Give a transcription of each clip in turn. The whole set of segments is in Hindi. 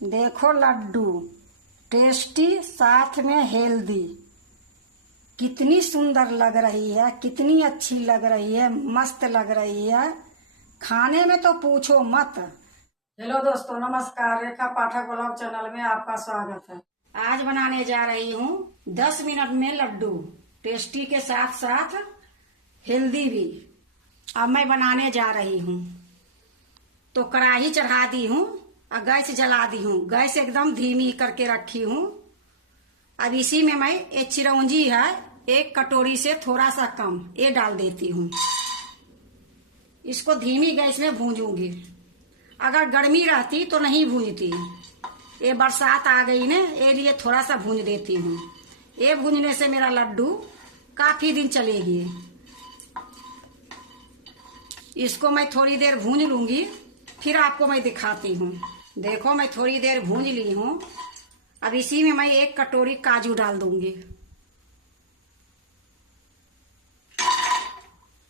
देखो लड्डू टेस्टी साथ में हेल्दी। कितनी सुंदर लग रही है, कितनी अच्छी लग रही है, मस्त लग रही है। खाने में तो पूछो मत। हेलो दोस्तों, नमस्कार। रेखा पाठक ब्लॉग चैनल में आपका स्वागत है। आज बनाने जा रही हूँ 10 मिनट में लड्डू, टेस्टी के साथ साथ हेल्दी भी। अब मैं बनाने जा रही हूँ तो कढ़ाई चढ़ा दी हूँ और गैस जला दी हूँ। गैस एकदम धीमी करके रखी हूँ। अब इसी में मैं ये चिरौंजी है, एक कटोरी से थोड़ा सा कम, ये डाल देती हूँ। इसको धीमी गैस में भूंजूंगी। अगर गर्मी रहती तो नहीं भूंजती, ये बरसात आ गई ने, ये लिए थोड़ा सा भूंज देती हूँ। ये भूंजने से मेरा लड्डू काफी दिन चलेगी। इसको मैं थोड़ी देर भूंज लूंगी, फिर आपको मैं दिखाती हूँ। देखो मैं थोड़ी देर भूंज ली हूँ। अब इसी में मैं एक कटोरी काजू डाल दूंगी।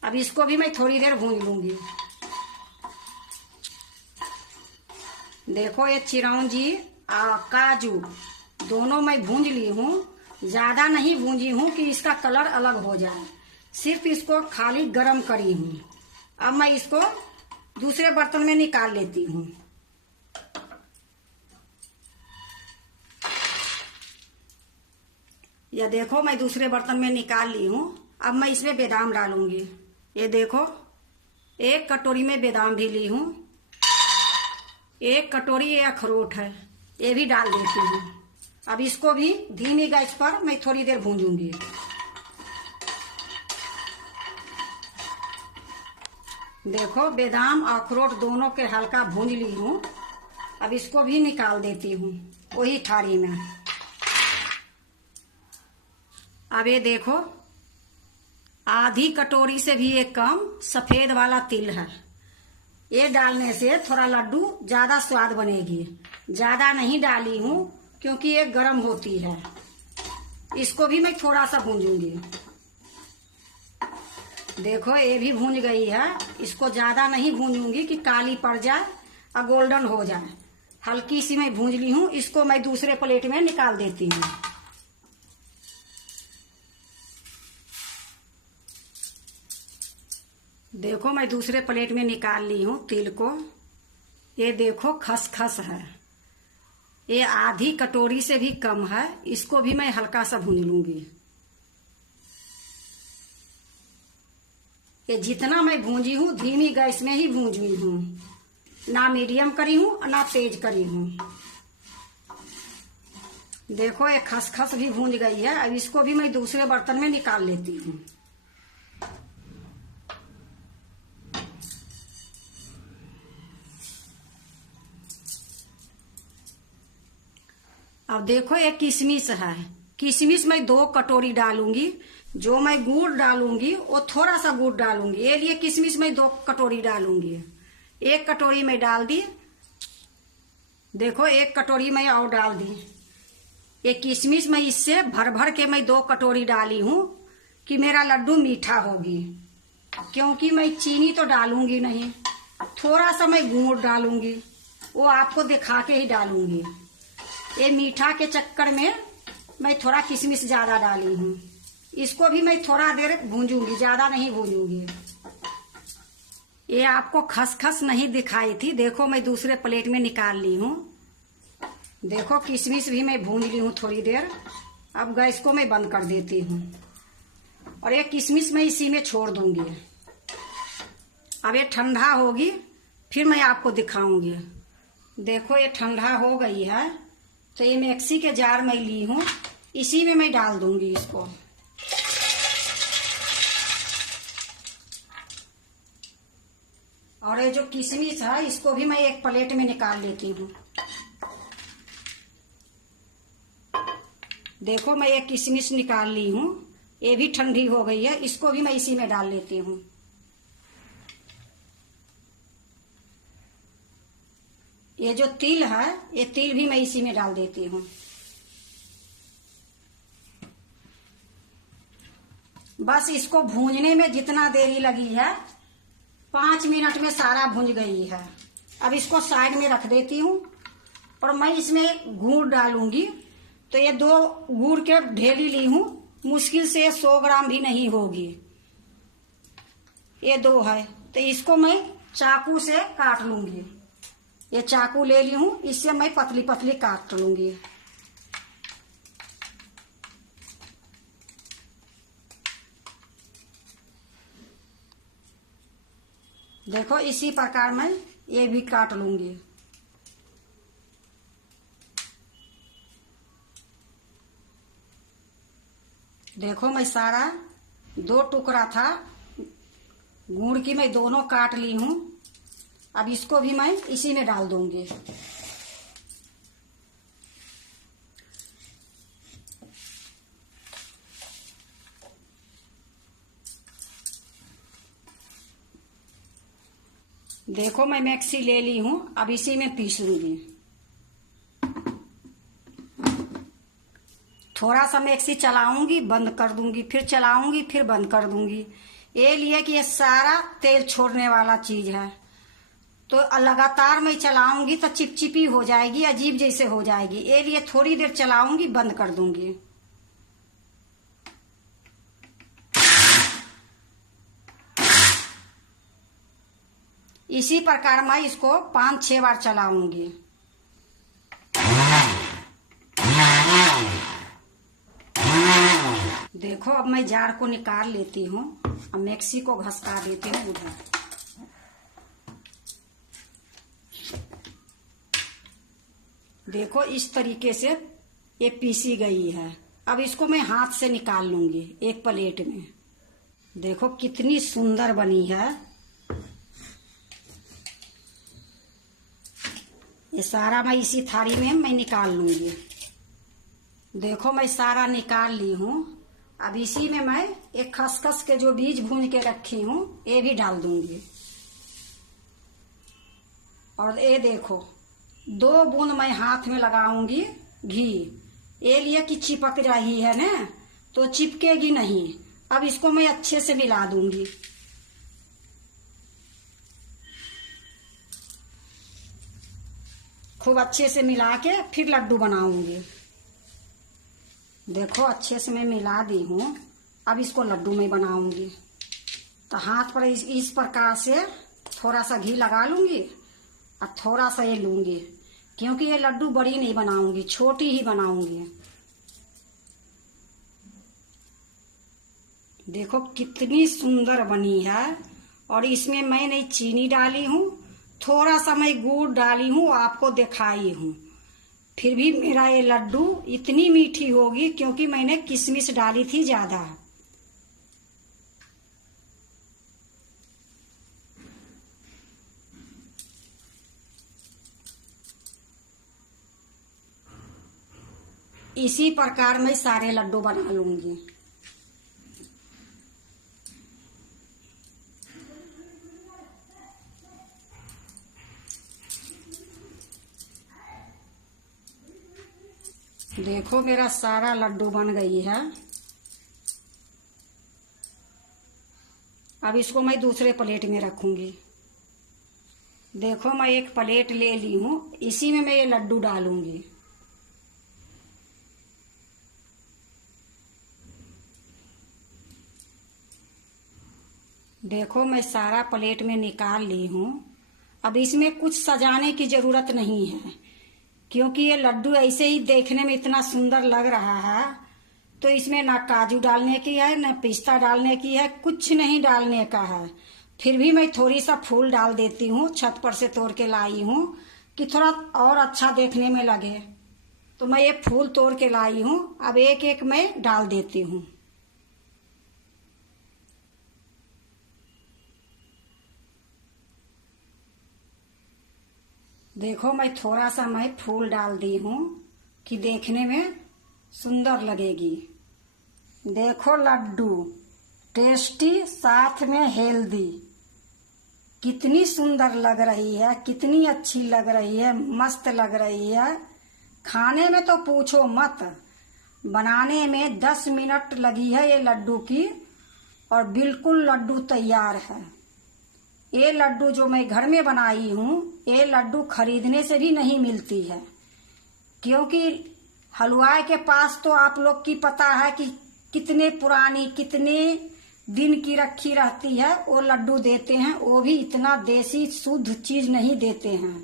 अब इसको भी मैं थोड़ी देर भूंज लूंगी। देखो ये चिरौंजी और काजू दोनों मैं भूंज ली हूँ। ज्यादा नहीं भूंजी हूँ कि इसका कलर अलग हो जाए, सिर्फ इसको खाली गरम करी हूँ। अब मैं इसको दूसरे बर्तन में निकाल लेती हूँ। यह देखो मैं दूसरे बर्तन में निकाल ली हूँ। अब मैं इसमें बादाम डालूंगी। ये देखो एक कटोरी में बादाम भी ली हूँ। एक कटोरी ये अखरोट है, ये भी डाल देती हूँ। अब इसको भी धीमी गैस पर मैं थोड़ी देर भूंजूंगी। देखो बादाम और अखरोट दोनों के हल्का भूंज ली हूँ। अब इसको भी निकाल देती हूँ वही थाली में। अब ये देखो आधी कटोरी से भी एक कम सफेद वाला तिल है। ये डालने से थोड़ा लड्डू ज्यादा स्वाद बनेगी। ज्यादा नहीं डाली हूँ क्योंकि ये गर्म होती है। इसको भी मैं थोड़ा सा भूंजूंगी। देखो ये भी भूंज गई है। इसको ज्यादा नहीं भूंजूंगी कि काली पड़ जाए और गोल्डन हो जाए। हल्की सी मैं भूंज ली हूँ। इसको मैं दूसरे प्लेट में निकाल देती हूँ। देखो मैं दूसरे प्लेट में निकाल ली हूँ तिल को। ये देखो खसखस है, ये आधी कटोरी से भी कम है। इसको भी मैं हल्का सा भून लूंगी। ये जितना मैं भूंजी हूँ धीमी गैस में ही भूंजी हूँ, ना मीडियम करी हूँ ना तेज करी हूँ। देखो ये खसखस भी भूंज गई है। अब इसको भी मैं दूसरे बर्तन में निकाल लेती हूँ। अब देखो ये किशमिश है। किशमिश मैं 2 कटोरी डालूंगी। जो मैं गुड़ डालूंगी वो थोड़ा सा गुड़ डालूंगी। ये लिए किशमिश मैं 2 कटोरी डालूंगी। 1 कटोरी में डाल दी। देखो 1 कटोरी मैं और डाल दी। ये किशमिश मैं इससे भर भर के मैं 2 कटोरी डाली हूँ कि मेरा लड्डू मीठा होगी। क्योंकि मैं चीनी तो डालूंगी नहीं, थोड़ा सा मैं गुड़ डालूंगी। वो आपको दिखा के ही डालूंगी। ये मीठा के चक्कर में मैं थोड़ा किशमिश ज्यादा डाली हूँ। इसको भी मैं थोड़ा देर भूंजूंगी, ज्यादा नहीं भूंजूंगी। ये आपको खसखस नहीं दिखाई थी। देखो मैं दूसरे प्लेट में निकाल ली हूँ। देखो किशमिश भी मैं भूंज ली हूँ थोड़ी देर। अब गैस को मैं बंद कर देती हूँ और ये किशमिश मैं इसी में छोड़ दूंगी। अब ये ठंडा होगी फिर मैं आपको दिखाऊंगी। देखो ये ठंडा हो गई है तो ये मिक्सी के जार में ली हूँ, इसी में मैं डाल दूंगी इसको। और ये जो किशमिश है इसको भी मैं एक प्लेट में निकाल लेती हूँ। देखो मैं एक किशमिश निकाल ली हूँ, ये भी ठंडी हो गई है। इसको भी मैं इसी में डाल लेती हूँ। ये जो तिल है ये तिल भी मैं इसी में डाल देती हूँ। बस इसको भूनने में जितना देरी लगी है 5 मिनट में सारा भून गई है। अब इसको साइड में रख देती हूँ। और मैं इसमें गुड़ डालूंगी। तो ये 2 गुड़ के ढेली ली हूं, मुश्किल से 100 ग्राम भी नहीं होगी। ये 2 है, तो इसको मैं चाकू से काट लूंगी। ये चाकू ले ली हूं, इससे मैं पतली पतली काट लूंगी। देखो इसी प्रकार मैं ये भी काट लूंगी। देखो मैं सारा 2 टुकड़ा था गुड़ की, मैं दोनों काट ली हूं। अब इसको भी मैं इसी में डाल दूंगी। देखो मैं मिक्सी ले ली हूं, अब इसी में पीस लूंगी। थोड़ा सा मिक्सी चलाऊंगी, बंद कर दूंगी, फिर चलाऊंगी, फिर बंद कर दूंगी। ये लिए कि ये सारा तेल छोड़ने वाला चीज है, तो लगातार मैं चलाऊंगी तो चिपचिपी हो जाएगी, अजीब जैसे हो जाएगी। ये लिए थोड़ी देर चलाऊंगी, बंद कर दूंगी। इसी प्रकार मैं इसको 5-6 बार चलाऊंगी। देखो अब मैं जार को निकाल लेती हूँ, अब मिक्सी को घसका देती हूँ उधर। देखो इस तरीके से ये पीसी गई है। अब इसको मैं हाथ से निकाल लूंगी एक प्लेट में। देखो कितनी सुंदर बनी है। ये सारा मैं इसी थाली में मैं निकाल लूंगी। देखो मैं सारा निकाल ली हूँ। अब इसी में मैं एक खसखस के जो बीज भून के रखी हूँ ये भी डाल दूंगी। और ये देखो 2 बूंद मैं हाथ में लगाऊंगी घी, ये लिए कि चिपक रही है ना, तो चिपकेगी नहीं। अब इसको मैं अच्छे से मिला दूंगी। खूब अच्छे से मिला के फिर लड्डू बनाऊंगी। देखो अच्छे से मैं मिला दी हूँ। अब इसको लड्डू में बनाऊंगी। तो हाथ पर इस प्रकार से थोड़ा सा घी लगा लूंगी और थोड़ा सा ये लूंगी, क्योंकि ये लड्डू बड़ी नहीं बनाऊंगी, छोटी ही बनाऊंगी। देखो कितनी सुंदर बनी है। और इसमें मैंने चीनी डाली हूँ, थोड़ा सा मैं गुड़ डाली हूँ, आपको दिखाई हूँ। फिर भी मेरा ये लड्डू इतनी मीठी होगी क्योंकि मैंने किशमिश डाली थी ज्यादा। इसी प्रकार मैं सारे लड्डू बना लूंगी। देखो मेरा सारा लड्डू बन गई है। अब इसको मैं दूसरे प्लेट में रखूंगी। देखो मैं एक प्लेट ले ली हूँ, इसी में मैं ये लड्डू डालूंगी। देखो मैं सारा प्लेट में निकाल ली हूँ। अब इसमें कुछ सजाने की जरूरत नहीं है, क्योंकि ये लड्डू ऐसे ही देखने में इतना सुंदर लग रहा है। तो इसमें ना काजू डालने की है, ना पिस्ता डालने की है, कुछ नहीं डालने का है। फिर भी मैं थोड़ी सा फूल डाल देती हूँ, छत पर से तोड़ के लाई हूँ कि थोड़ा और अच्छा देखने में लगे। तो मैं ये फूल तोड़ के लाई हूँ। अब एक एक मैं डाल देती हूँ। देखो मैं थोड़ा सा मैं फूल डाल दी हूँ कि देखने में सुंदर लगेगी। देखो लड्डू टेस्टी, साथ में हेल्दी, कितनी सुंदर लग रही है, कितनी अच्छी लग रही है, मस्त लग रही है। खाने में तो पूछो मत, बनाने में 10 मिनट लगी है ये लड्डू की, और बिल्कुल लड्डू तैयार है। ये लड्डू जो मैं घर में बनाई हूँ, ये लड्डू खरीदने से भी नहीं मिलती है। क्योंकि हलवाई के पास तो आप लोग की पता है कि कितने पुरानी कितने दिन की रखी रहती है वो लड्डू देते हैं, वो भी इतना देसी शुद्ध चीज नहीं देते हैं।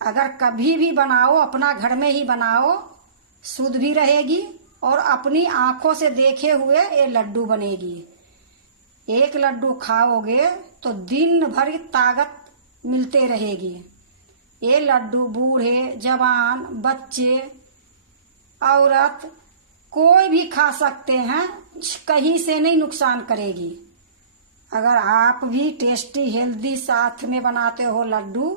अगर कभी भी बनाओ अपना घर में ही बनाओ, शुद्ध भी रहेगी और अपनी आंखों से देखे हुए ये लड्डू बनेगी। एक लड्डू खाओगे तो दिन भर ताकत मिलते रहेगी। ये लड्डू बूढ़े जवान बच्चे औरत कोई भी खा सकते हैं, कहीं से नहीं नुकसान करेगी। अगर आप भी टेस्टी हेल्दी साथ में बनाते हो लड्डू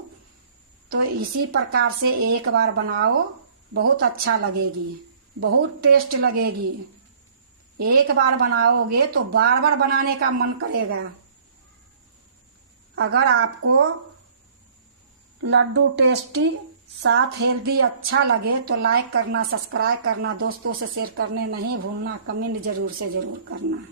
तो इसी प्रकार से एक बार बनाओ, बहुत अच्छा लगेगी, बहुत टेस्ट लगेगी। एक बार बनाओगे तो बार बार बनाने का मन करेगा। अगर आपको लड्डू टेस्टी साथ हेल्दी अच्छा लगे तो लाइक करना, सब्सक्राइब करना, दोस्तों से शेयर करने नहीं भूलना, कमेंट जरूर से जरूर करना।